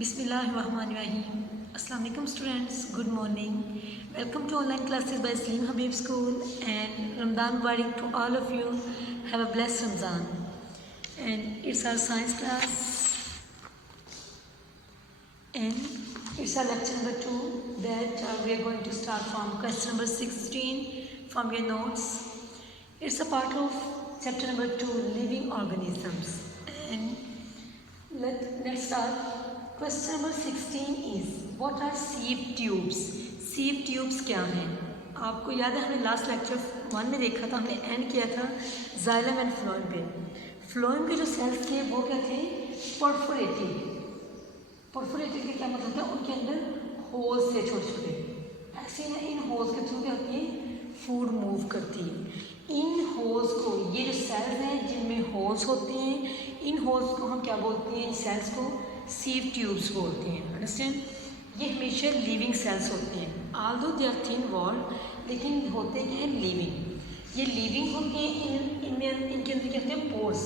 Bismillahirrahmanirrahim. Assalamu alaikum students. Good morning. Welcome to online classes by Slim Habib School and Ramadan Mubarak to all of you. Have a blessed Ramadan. And it's our science class and it's our lecture number 2 that we are going to start from question number 16 from your notes. It's a part of chapter number 2, living organisms. And let's start. Question number 16 is what are sieve tubes. Sieve tubes क्या हैं? आपको याद है हमने last lecture 1 में देखा था, हमने एंड किया था जाइलम एंड फ्लोएम पे। फ्लोएम के जो सेल्स थे वो क्या थे? परफोरेटेड। परफोरेटेड का क्या मतलब था? उनके अंदर होल्स थे छोटे छोटे। ऐसे ना इन होल्स के थ्रू क्या होती है? फूड मूव करती है। इन होल्स को, ये जो सेल्स हैं जिनमें होल्स होते हैं, इन होल्स को हम क्या बोलते हैं? इन सेल्स को सीव ट्यूब्स बोलते हैं। अंडरस्टैंड? ये हमेशा लिविंग सेल्स होते हैं। Although they are thin walled, लेकिन होते क्या है? लिविंग। ये लिविंग होते हैं। इनके अंदर क्या होते हैं? पोर्स।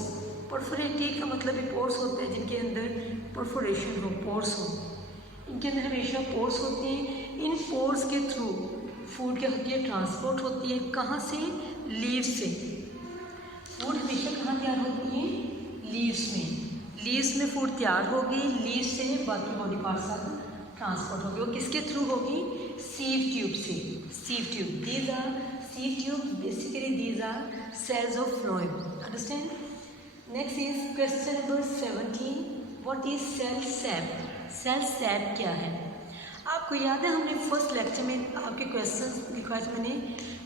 परफोरेटेड का मतलब ये पोर्स होते हैं जिनके अंदर परफोरेशन हो, पोर्स हो। इनके अंदर हमेशा पोर्स होते हैं। इन पोर्स के थ्रू फूड क्या होती है? ट्रांसपोर्ट होती है। कहाँ से? लीव्स से। फूड हमेशा कहाँ तैयार होती है? लीव्स में। लीव्स में फूड तैयार होगी, लीव्स से बाकी बॉडी पार्ट्स तक ट्रांसपोर्ट होगी। वो किसके थ्रू होगी? सीव ट्यूब से। Sieve tube, these are sieve tube, basically these are cells of phloem. Understand? Next is question number 17, what is cell sap? Cell sap क्या है? आपको याद है हमने फर्स्ट लेक्चर में आपके क्वेश्चन लिखवाए थे मैंने,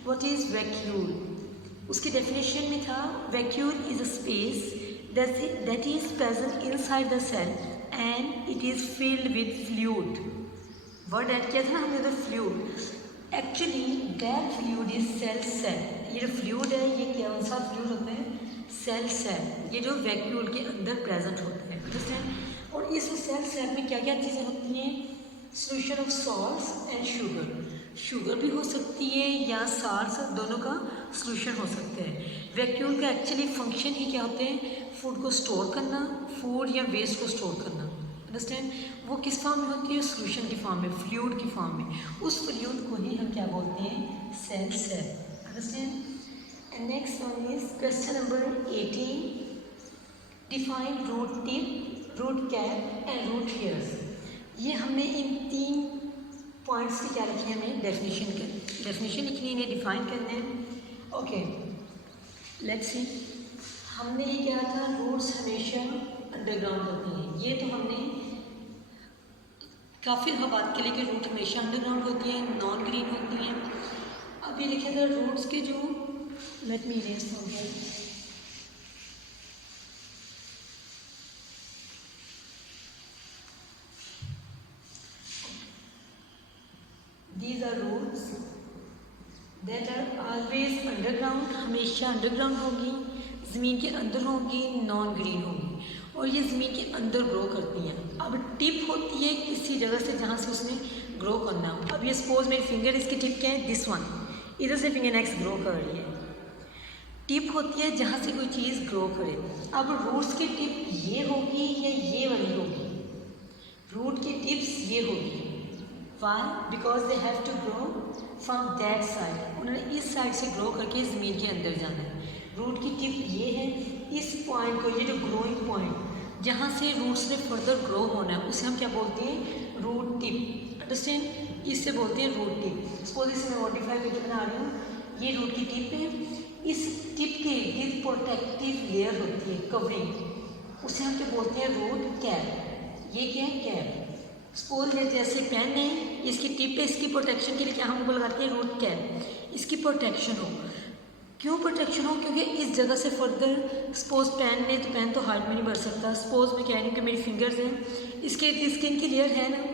व्हाट इज वैक्यूल। उसकी डेफिनेशन में था vacuole is a space that is present inside the cell and it is filled with fluid. Word add किया था ना हमने उधर fluid. Actually that fluid is cell cell. ये जो फ्लूइड है ये कौन सा फ्लूइड होता है? Cell cell. ये जो वैक्यूल के अंदर प्रेजेंट होता है। अंडरस्टैंड? और इस सेल सेल में क्या क्या चीज़ें होती हैं? Solution of salts and sugar. Sugar भी हो सकती है या साल्ट्स, दोनों का सोल्यूशन हो सकता है। वैक्यूल का एक्चुअली फंक्शन ही क्या होते हैं? फूड को स्टोर करना, फूड या वेस्ट को स्टोर करना। अंडरस्टैंड? वो किस फॉर्म में होती है? सोल्यूशन की फॉर्म में, फ्लूइड की फॉर्म में। उस फ्लूइड को ही हम क्या बोलते हैं? Cell cell. Understand? And next one is question number 18, define root tip, root cap and root hairs. ये हमने इन 3 पॉइंट्स की क्या लिखी है? हमें डेफिनेशन लिखनी है, इन्हें डिफाइन करना है। Okay, let's see. हमने ये क्या था? रूट्स हमेशा अंडरग्राउंड होती हैं। ये तो हमने काफ़ी दफ़ा बात के लिए कि रूट हमेशा अंडरग्राउंड होती है, नॉन ग्रीन होती हैं। अब ये लिखा था रूट्स के जो, लेट मी इरेज हो गया, these are roots that are always underground, हमेशा अंडरग्राउंड होगी, ज़मीन के अंदर होगी, नॉन ग्रीन होगी और ये ज़मीन के अंदर ग्रो करती हैं। अब टिप होती है किसी जगह से जहाँ से उसने ग्रो करना हो। अब ये सपोज मेरी फिंगर, इसकी टिप क्या है? दिस वन, इधर से फिंगर नेक्स्ट ग्रो कर रही है। टिप होती है जहाँ से कोई चीज़ ग्रो करे। अब रूट्स की टिप ये होगी या ये वाली होगी? रूट की टिप्स ये होगी। Why? Because they have to grow from that side. उन्होंने इस साइड से ग्रो करके ज़मीन के अंदर जाना है। रूट की टिप ये है। इस पॉइंट को, ये जो ग्रोइंग पॉइंट जहाँ से रूट्स ने फर्दर ग्रो होना है, उसे हम क्या बोलते हैं? Root tip. अंडरस्टैंड? इससे बोलते हैं रूट टिप। सपोज इसे मैं मॉडिफाई करके बना रही हूँ। ये रूट की टिप है। इस टिप के इर्द प्रोटेक्टिव लेयर होती है, कवरिंग, उसे हम क्या बोलते हैं? Root cap. ये क्या है? कैप। सपोज जैसे पेन है, इसकी टिप है, इसकी प्रोटेक्शन के लिए क्या हम लगाते हैं? Root cap. इसकी प्रोटेक्शन हो। क्यों प्रोटेक्शन हो? क्योंकि इस जगह से फर्दर सपोज पेन ने, तो पेन तो हाइट में नहीं बढ़ सकता। सपोज मैं कह रही हूँ कि मेरी फिंगर्स हैं, इसके स्किन की लेयर है ना,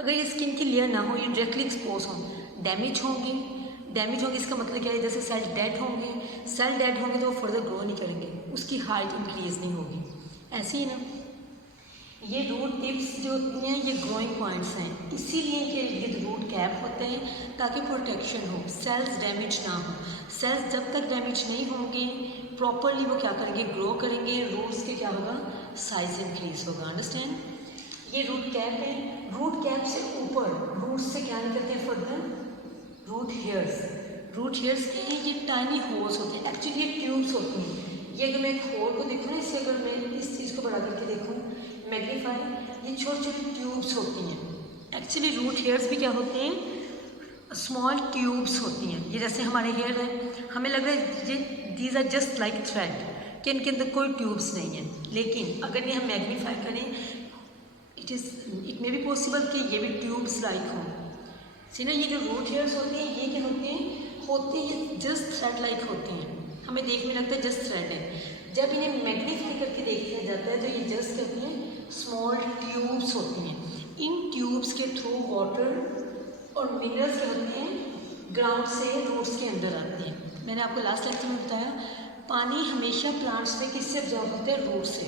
अगर ये स्किन की लेयर ना हो, ये डायरेक्टली एक्सपोज हो, डैमेज होंगी। डैमेज होंगे इसका मतलब क्या है? जैसे सेल डेड होंगे, सेल डेड होंगे तो वो फर्दर ग्रो नहीं करेंगे, उसकी हाइट इंक्रीज नहीं होगी। ऐसे ही ना, ये रूट टिप्स जो होती हैं ये ग्रोइंग पॉइंट्स हैं, इसीलिए इनके रूट कैप होते हैं ताकि प्रोटेक्शन हो, सेल्स डैमेज ना हो। सेल्स जब तक डैमेज नहीं होंगे प्रॉपरली वो क्या करेंगे? ग्रो करेंगे। रूट्स के क्या होगा? साइज इंक्रीज होगा। अंडरस्टैंड? ये रूट कैप है, रूट कैप से ऊपर रूट से क्या निकलते हैं further, root hairs. Root hairs के ये टाइनी होल्स होते हैं, एक्चुअली ये ट्यूब्स होती हैं। ये अगर मैं एक होल को देखूँ ना, इसे अगर मैं इस चीज़ को बढ़ा करके देखूँ मैग्नीफाई, ये छोटी छोटी ट्यूब्स होती हैं। एक्चुअली रूट हेयर्स भी क्या होते हैं, स्मॉल ट्यूब्स होती हैं। ये जैसे हमारे हेयर हैं, हमें लग रहा है ये these are just like thread कि इनके अंदर कोई ट्यूब्स नहीं है, लेकिन अगर ये हम मैग्नीफाई करें इट मे बी पॉसिबल कि ये भी ट्यूब्स लाइक हों। सी ना, ये जो रूट हेयर्स होते हैं ये क्या होते हैं ये जस्ट थ्रेड लाइक होती हैं, हमें देखने लगता है जस्ट थ्रेड है। जब इन्हें मैग्नीफाई करके देखा जाता है तो ये जस्ट क्या होती हैं, स्मॉल ट्यूब्स होती हैं। इन ट्यूब्स के थ्रू वाटर और मिनरल्स क्या होते हैं, ग्राउंड से रूट्स के अंदर आते हैं। मैंने आपको लास्ट लेक्चर में बताया पानी हमेशा प्लांट्स में किससे एब्जॉर्ब होता है, रूट से।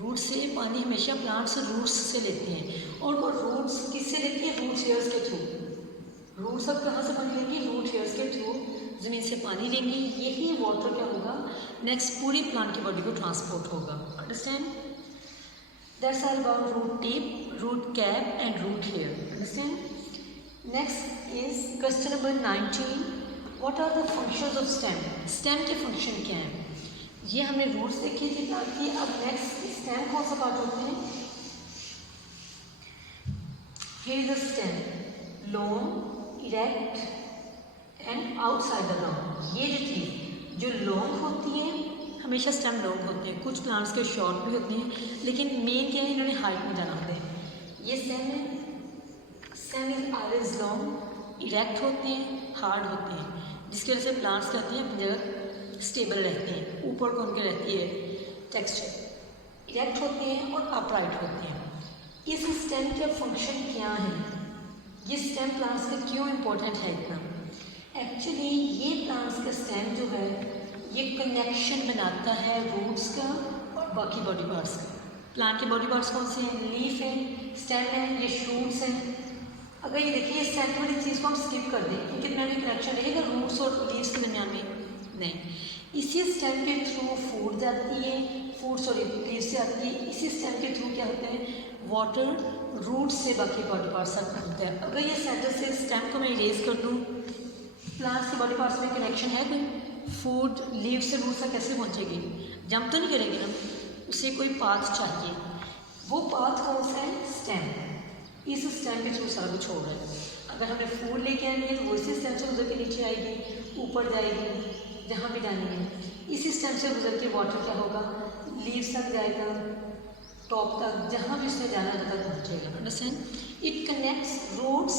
रूट से पानी हमेशा प्लांट्स रूट्स से लेते हैं, और वो रूट्स किससे लेते हैं, रूट हेयर्स के थ्रू। रूट्स अब कहाँ से पानी लेंगे, रूट हेयर्स के थ्रू ज़मीन से पानी लेंगे, यही वाटर क्या होगा नेक्स्ट पूरी प्लांट की बॉडी को ट्रांसपोर्ट होगा। Understand, that's all about root tip, root cap and root hair. Understand. Next is question number 19, what are the functions of stem. Stem के फंक्शन क्या हैं, ये हमने रूट्स देखी थी प्लांट की। अब नेक्स्ट स्टेम कौन सा पार्ट होते हैं, here is the stem, long, erect and outside the long. ये जो चीज़ जो लॉन्ग होती है, हमेशा स्टेम लॉन्ग होते हैं, कुछ प्लांट्स के शॉर्ट भी होते हैं, लेकिन मेन क्या है, इन्होंने हाइट में जाना होता है। ये स्टेम है, stem is always long, erect होते हैं, हार्ड होते हैं, जिसकी वजह से प्लांट्स कहते हैं अपनी जगह स्टेबल रहते हैं, ऊपर को उनके रहती है टेक्सचर, इरेक्ट होते हैं और अपराइट होते हैं। इस स्टेम का फंक्शन क्या है, ये स्टेम प्लांट्स का क्यों इम्पोर्टेंट है इतना। एक्चुअली ये प्लांट्स का स्टेम जो है ये कनेक्शन बनाता है रूट्स का और बाकी बॉडी पार्ट्स का। प्लांट के बॉडी पार्ट्स कौन से हैं, लीफ है, स्टेम है, ये शूट्स हैं। अगर ये देखिए स्टेम वाली चीज़ को हम स्किप कर दें, इनके दरमियान भी कनेक्शन रहेगा रूट्स और लीव्स के दरमियान में नहीं। इसी स्टेम के थ्रू फूड जाती है, फूड सॉरी लीव्स से आती है। इसी स्टेम के थ्रू क्या होता है, वाटर रूट से बाकी बॉडी पार्ट्स तक पहुँचता है। अगर ये सेंटर से स्टेम को मैं इरेज कर दूँ, प्लांट्स के बॉडी पार्ट्स में कनेक्शन है कोई, फूड लीव से रूट तक कैसे पहुँचेगी, जंप तो नहीं करेगी ना, उसे कोई पाथ चाहिए। वो पाथ कौन सा है, स्टेम। इस स्टेम के थ्रू सारा कुछ हो रहा है। अगर हमें फूड लेके आनी है तो वो इसी स्टेम से गुजर के नीचे आएगी, ऊपर जाएगी, जहाँ भी जानी है। इसी स्टेम से गुजर के वाटर क्या होगा, लीव्स तक जाएगा, टॉप तक, जहाँ भी उसने जाना है तक पहुँचेगा। Understand. It connects roots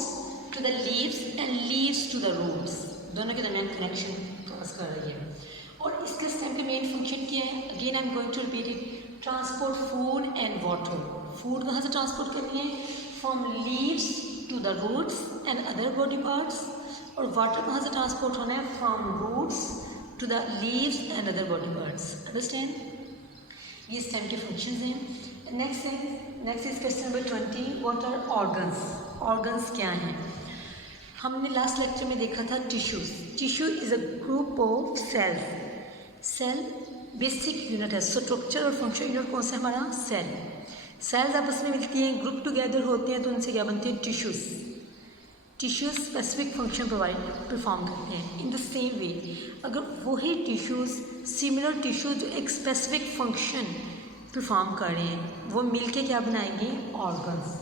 to the leaves and leaves to the roots, दोनों के दरमियान कनेक्शन क्रॉस कर रही है। और इसके स्टेम के मेन फंक्शन क्या है, again I am going to repeat it, transport food and water. Food कहाँ से ट्रांसपोर्ट करनी है, from leaves to the roots and other body parts. और वाटर कहाँ से ट्रांसपोर्ट होना है, from roots to the leaves and other body parts. Understand, ये स्टेम के फंक्शंस हैं। Next is question number 20, what are organs. Organs क्या हैं, हमने लास्ट लेक्चर में देखा था tissues. Tissue is a group of cells. Cell basic unit है, स्ट्रक्चर और फंक्शन यूनिट कौन सा है हमारा, सेल। सेल्स आपस में मिलती हैं, ग्रुप टुगेदर होते हैं, तो उनसे क्या बनते हैं, tissues. Tissues specific function perform करते हैं। इन द सेम वे अगर वही टिश्यूज सिमिलर टिश्यूज जो एक स्पेसिफिक फंक्शन परफॉर्म कर रहे हैं, वो मिलके क्या बनाएंगे, ऑर्गन्स।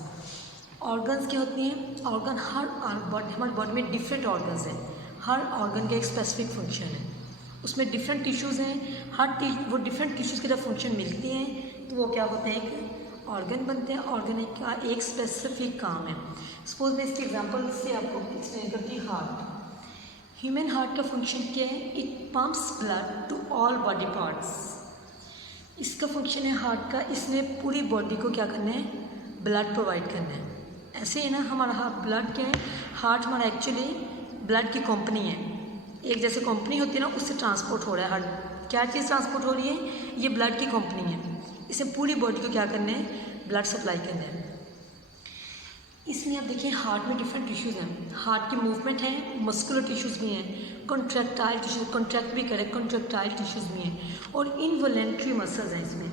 ऑर्गन्स क्या होती हैं, ऑर्गन हमारी बॉडी में डिफरेंट ऑर्गन्स हैं, हर ऑर्गन का एक स्पेसिफिक फंक्शन है, उसमें डिफरेंट टिश्यूज़ हैं, वो डिफरेंट टिश्यूज़ के जब फंक्शन मिलते हैं तो वो क्या होते हैं, एक ऑर्गन बनते हैं। ऑर्गन का एक स्पेसिफिक काम है। सपोज मैं इसके एग्जांपल से आपको एक्सप्लेन करती हूँ। हार्ट, ह्यूमन हार्ट का फंक्शन क्या है, it pumps blood to all body parts. इसका फंक्शन है हार्ट का, इसने पूरी बॉडी को क्या करना है, ब्लड प्रोवाइड करना है। ऐसे है ना, हमारा ब्लड क्या है, हार्ट हमारा एक्चुअली ब्लड की कंपनी है, एक जैसे कंपनी होती है ना, उससे ट्रांसपोर्ट हो रहा है। हार्ट क्या चीज़ ट्रांसपोर्ट हो रही है, ये ब्लड की कंपनी है, इसे पूरी बॉडी को क्या करना है, ब्लड सप्लाई करना है। इसमें आप देखिए हार्ट में डिफरेंट टिश्यूज़ हैं, हार्ट की मूवमेंट है, मस्कुलर टिश्यूज़ भी हैं, कॉन्ट्रैक्टाइल टिश्यूज, कॉन्ट्रैक्ट भी करें, कॉन्ट्रैक्टाइल टिश्यूज़ भी हैं, और इनवॉलेंट्री मसल्स हैं। इसमें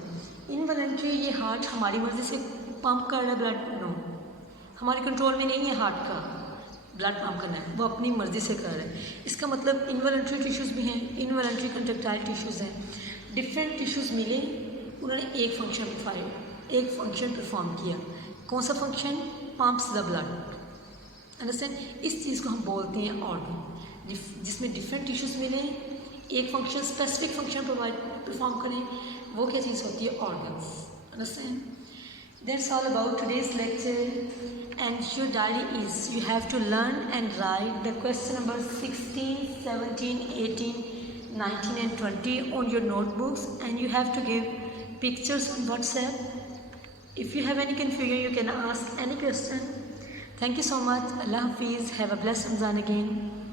इनवॉलेंट्री, ये हार्ट हमारी मर्जी से पंप कर रहा है ब्लड, नो, हमारे कंट्रोल में नहीं है हार्ट का ब्लड पंप करना है, वो अपनी मर्जी से कर रहा है। इसका मतलब इनवॉलंटरी टिश्यूज़ भी हैं, इनवॉलंटरी कंट्रैक्टाइल टिश्यूज़ हैं। डिफरेंट टिश्यूज़ मिले, उन्होंने एक फंक्शन परफॉर्म किया। कौन सा function? Pumps the blood. Understand? इस चीज़ को हम बोलते हैं ऑर्गन, जिसमें डिफरेंट टिश्यूज़ मिले, एक फंक्शन, स्पेसिफिक फंक्शन परफॉर्म करें, वो क्या चीज़ होती है? Organs. Understand? That's all about today's lecture, and your diary is, you have to learn and write the question number 16, 17, 18, 19 and 20 on your notebooks, and you have to give pictures on WhatsApp. If you have any confusion, you can ask any question. Thank you so much. Allah Hafiz. Have a blessed Ramzan again.